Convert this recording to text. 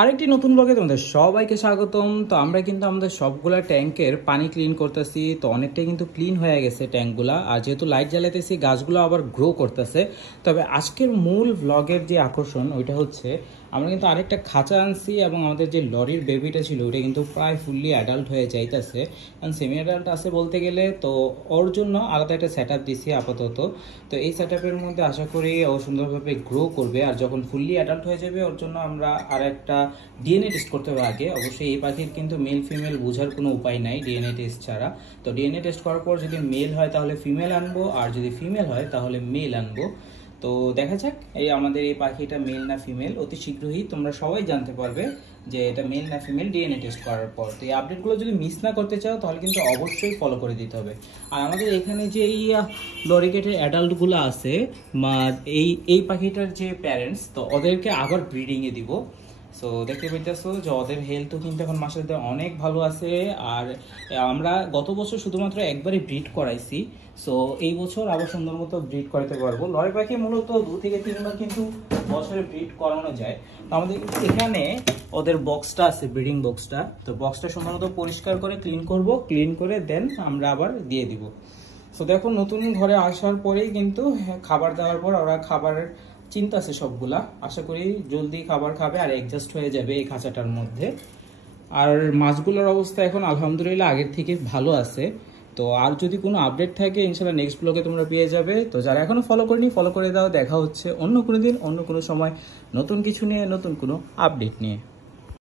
আরেকটি নতুন ব্লগে তোমাদের সবাইকে স্বাগতম। তো আমরা কিন্তু আমাদের সবগুলা ট্যাঙ্কের পানি ক্লিন করতেছি। তো অনেকটাই কিন্তু ক্লিন হয়ে গেছে ট্যাঙ্কগুলা, আর যেহেতু লাইট জ্বালাইতেছি গাছগুলো আবার গ্রো করতেছে। তবে আজকের মূল ব্লগের যে আকর্ষণ ওইটা হচ্ছে আমরা কিন্তু আরেকটা খাঁচা আনছি, এবং আমাদের যে লরির বেবিটা ছিল ওইটা কিন্তু প্রায় ফুললি অ্যাডাল্ট হয়ে যাইতেছে, কারণ সেমি অ্যাডাল্ট আছে বলতে গেলে। তো ওর জন্য আলাদা একটা সেট আপ দিছি আপাতত। তো এই সেট আপের মধ্যে আশা করি ও সুন্দরভাবে গ্রো করবে, আর যখন ফুললি অ্যাডাল্ট হয়ে যাবে ওর জন্য আমরা আর একটা ডিএনএ টেস্ট করতে হবে আগে। অবশ্যই এই পাখির কিন্তু মেল ফিমেল বোঝার কোনো উপায় নাই ডিএনএ টেস্ট ছাড়া। তো ডিএনএ টেস্ট করার পর যদি মেল হয় তাহলে ফিমেল আনবো, আর যদি ফিমেল হয় তাহলে মেল আনবো। তো দেখা যাক এই আমাদের এই পাখিটা মেল না ফিমেল। অতি শীঘ্রই তোমরা সবাই জানতে পারবে যে এটা মেল না ফিমেল ডিএনএ টেস্ট করার পর। তো এই আপডেটগুলো যদি মিস না করতে চাও তাহলে কিন্তু অবশ্যই ফলো করে দিতে হবে। আর আমাদের এখানে যে এই লরিকেটের অ্যাডাল্টগুলো আছে, এই পাখিটার যে প্যারেন্টস, তো ওদেরকে আবার ব্রিডিংয়ে দিব। সো দেখতে পাইতেছো যে ওদের হেলথও কিন্তু এখন মাসাল্লাহ অনেক ভালো আছে। আর আমরা গত বছর শুধুমাত্র একবারই ব্রিড করাইছি। সো এই বছর আবার সুন্দর মতো ব্রিড করাতে পারবো। লরি পাখি মূলত 2 থেকে 3 বার কিন্তু বছরে ব্রিড করানো যায়। তো আমাদের এখানে ওদের বক্সটা আছে, ব্রিডিং বক্সটা। তো বক্সটা সুন্দর মতো পরিষ্কার করে ক্লিন করব, ক্লিন করে দেন আমরা আবার দিয়ে দিব। সো দেখো নতুন ঘরে আসার পরেই কিন্তু খাবার দেওয়ার পর ওরা খাবারের চিন্তা আছে সবগুলা। আশা করি জলদি খাবার খাবে আর অ্যাডজাস্ট হয়ে যাবে এই খাঁচাটার মধ্যে। আর মাছগুলোর অবস্থা এখন আলহামদুলিল্লাহ আগের থেকে ভালো আছে। তো আর যদি কোনো আপডেট থাকে ইনশাল্লাহ নেক্সট ব্লগে তোমরা পেয়ে যাবে। তো যারা এখনো ফলো করেনি ফলো করে দাও। দেখা হচ্ছে অন্য কোনো দিন অন্য কোনো সময় নতুন কিছু নিয়ে, নতুন কোনো আপডেট নিয়ে।